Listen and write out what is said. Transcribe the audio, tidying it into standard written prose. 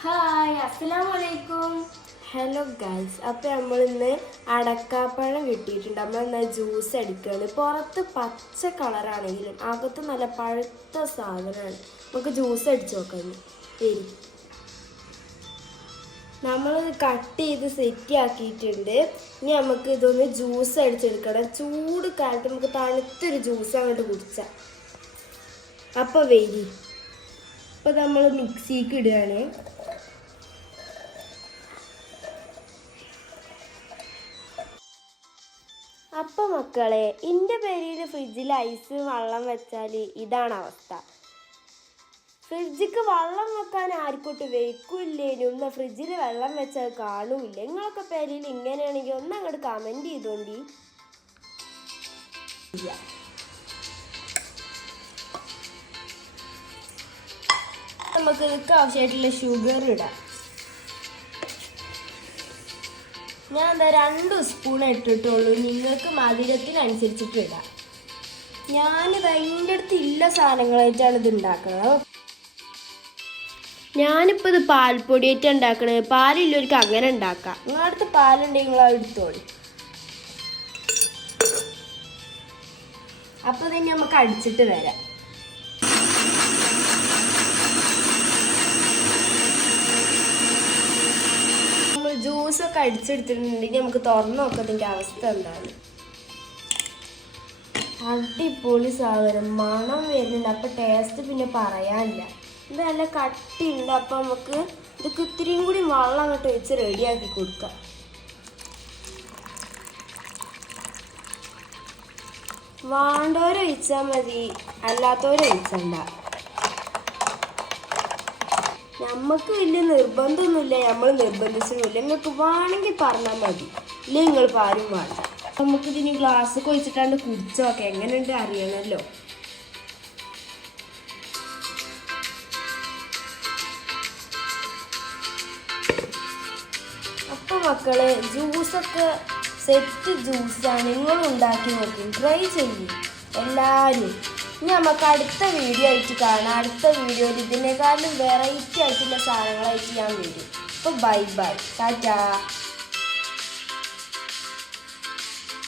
Hi അസ്സലാമു അലൈക്കും. Hello guys, അപ്പോൾ നമ്മൾ ഇന്ന് അടക്കാപ്പഴം കിട്ടിയിട്ടുണ്ട്. നമ്മൾ ജ്യൂസ് അടിക്കുകയാണ്. പുറത്ത് പച്ച കളറാണെങ്കിലും അകത്ത് നല്ല പഴുത്ത സാധനമാണ്. നമുക്ക് ജ്യൂസ് അടിച്ച് നോക്കാം. ശരി, നമ്മൾ കട്ട് ചെയ്ത് സെറ്റ് ആക്കിയിട്ടുണ്ട്. ഇനി നമുക്ക് ഇതൊന്ന് ജ്യൂസ് അടിച്ചെടുക്കണം. ചൂട് കാലത്ത് നമുക്ക് തണുത്തൊരു ജ്യൂസ് അങ്ങോട്ട് കുടിച്ചാൽ. അപ്പോൾ വരി, അപ്പോൾ നമ്മൾ മിക്സിക്ക് ഇടുകയാണ്. അപ്പം മക്കളെ, എൻ്റെ പേരിൽ ഫ്രിഡ്ജിൽ ഐസ് വെള്ളം വെച്ചാൽ ഇതാണ് അവസ്ഥ. ഫ്രിഡ്ജിക്ക് വെള്ളം വെക്കാൻ ആർക്കോട്ട് വെയ്ക്കില്ലേനും എന്നാൽ ഫ്രിഡ്ജിൽ വെള്ളം വെച്ചാൽ കാണൂല്ല. നിങ്ങളൊക്കെ പേരിൽ ഇങ്ങനെയാണെങ്കിൽ ഒന്ന് അങ്ങോട്ട് കമൻറ്റ് ചെയ്തോണ്ടി. നമുക്ക് ഇതൊക്കെ ആവശ്യമായിട്ടുള്ള ഷുഗർ ഇടാം. ഞാൻ എന്താ 2 സ്പൂൺ ഇട്ടിട്ടുള്ളൂ. നിങ്ങൾക്ക് മധുരത്തിനനുസരിച്ചിട്ട് ഇടാം. ഞാനിത് അതിൻ്റെ അടുത്ത് ഇല്ല സാധനങ്ങളായിട്ടാണ് ഇത് ഉണ്ടാക്കുന്നത്. ഞാനിപ്പോൾ ഇത് പാൽപ്പൊടിയായിട്ട് ഉണ്ടാക്കണത്. പാലില്ലവർക്ക് അങ്ങനെ ഉണ്ടാക്കാം. നിങ്ങളുടെ അടുത്ത് പാലുണ്ടെങ്കിൽ നിങ്ങൾ എടുത്തോളൂ. അപ്പോൾ തന്നെ നമുക്ക് അടിച്ചിട്ട് വരാം. ജ്യൂസൊക്കെ അടിച്ചെടുത്തിട്ടുണ്ടെങ്കിൽ നമുക്ക് തുറന്നു നോക്കുന്നതിൻ്റെ അവസ്ഥ എന്താണ്. അടിപൊളി സാധനം, മണം വരുന്നുണ്ട്. അപ്പം ടേസ്റ്റ് പിന്നെ പറയാനില്ല. ഇത് നല്ല കട്ടിയുണ്ട്. അപ്പം നമുക്ക് ഇതൊക്കെ ഇത്തിരിയും കൂടി വെള്ളം അങ്ങോട്ട് വെച്ച് റെഡിയാക്കി കൊടുക്കാം. വേണ്ടവരൊഴിച്ചാൽ മതി, അല്ലാത്തവരൊഴിച്ചണ്ട. നമുക്ക് വലിയ നിർബന്ധമൊന്നുമില്ല, നമ്മൾ നിർബന്ധിച്ചൊന്നുമില്ല. നിങ്ങൾക്ക് വേണമെങ്കിൽ പറഞ്ഞാൽ മതി, ഇല്ലെങ്കിൽ നിങ്ങൾ പാരും വേണ്ട. നമുക്കിതിന് ഗ്ലാസ് ഒഴിച്ചിട്ടാണ്ട് കുടിച്ചോക്കെ എങ്ങനെയുണ്ട് അറിയണമല്ലോ. അപ്പം മക്കളെ, ജ്യൂസൊക്കെ സെറ്റ് ജ്യൂസാണ്. നിങ്ങൾ ഉണ്ടാക്കി നോക്കും, ട്രൈ ചെയ്യും എല്ലാവരും. ഇനി നമുക്ക് അടുത്ത വീഡിയോ ആയിട്ട് കാണാം. അടുത്ത വീഡിയോയിൽ ഇതിനേക്കാളും വെറൈറ്റി ആയിട്ടുള്ള സാധനങ്ങളായിട്ട് ഞാൻ വരും. അപ്പോൾ ബൈ ബൈ, ടാറ്റാ.